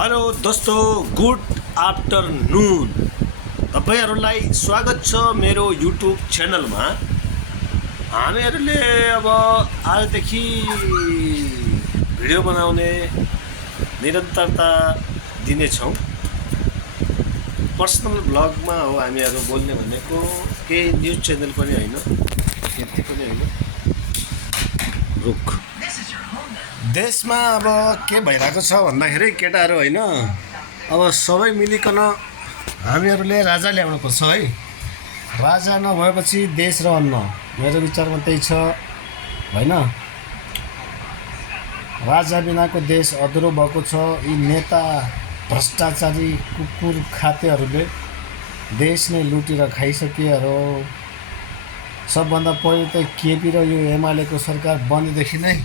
Hello दोस्तों, good afternoon. तपाईहरुलाई स्वागत छ मेरो युट्युब च्यानलमा। हामीहरुले अब आजदेखि भिडियो बनाउने निरन्तरता दिनेछौँ। पर्सनल ब्लगमा हो हामीहरु बोल्ने भनेको, केही न्युज च्यानल पनि हैन, त्यति पनि हैन। रुक देशमा अब के भइरहेको छ भन्दाखेरि केटाहरू हैन, अब सबै मिलिकन हामीहरूले राजा ल्याउनु पर्छ है। राजा नभएपछि देश रहन्न, मेरो विचारमा त्यही छ हैन। राजा बिनाको देश अधुरो भएको छ। यी नेता भ्रष्टाचारी कुकुर खातेहरूले देश नै लुटेर खाइसकेहरू। सबभन्दा पहिले त केपी र यो एमालेको सरकार बन्देदेखि नै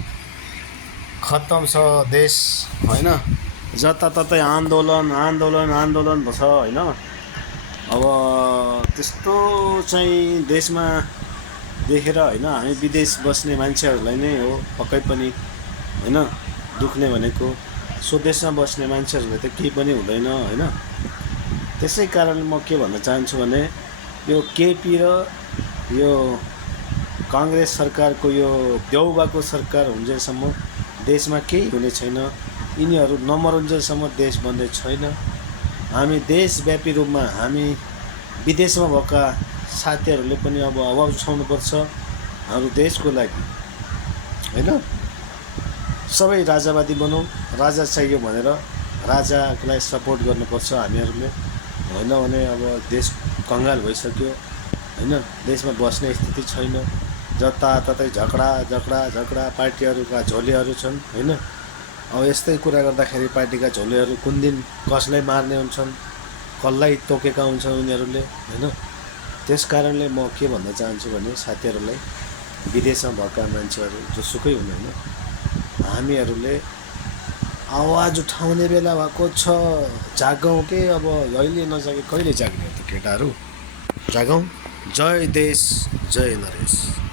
खत्तम छ देश हैन। जताततै आन्दोलन आन्दोलन आन्दोलन छ हैन। अब त्यस्तो चाहिँ देशमा देखेर हैन, हामी विदेश बस्ने मान्छेहरूलाई नै हो पक्कै पनि हैन दुख्ने भनेको। स्वदेशमा बस्ने मान्छेहरूलाई त केही पनि हुँदैन हैन। त्यसै कारण म के भन्न चाहन्छु भने, यो केपी र यो कांग्रेस सरकारको यो देउबाको सरकार हुन्जेलसम्म देशमा केही हुने छैन। यिनीहरू नमरुन्जेलसम्म देश बन्ने छैन। हामी देशव्यापी रूपमा हामी विदेशमा भएका साथीहरूले पनि अब आवाज उठाउनुपर्छ हाम्रो देशको लागि हैन। सबै राजावादी बनौँ, राजा चाहियो भनेर राजालाई सपोर्ट गर्नुपर्छ हामीहरूले। हैन भने अब देश कङ्गाल भइसक्यो हैन। देशमा बस्ने स्थिति छैन। जताततै झगडा झगडा झगडा, पार्टीहरूका झोलेहरू छन् हैन। अब यस्तै कुरा गर्दाखेरि पार्टीका झोलेहरू कुन दिन कसलाई मार्ने हुन्छन्, कसलाई तोकेका हुन्छन् उनीहरूले हैन। त्यस कारणले म के भन्न चाहन्छु भने साथीहरूलाई, विदेशमा भएका मान्छेहरू जोसुकै हुनु हैन, हामीहरूले आवाज उठाउने बेला भएको छ। जागौँ के, अब अहिले नजागे कहिले जाग्ने हो त केटाहरू। जागौँ। जय देश, जय नरेश।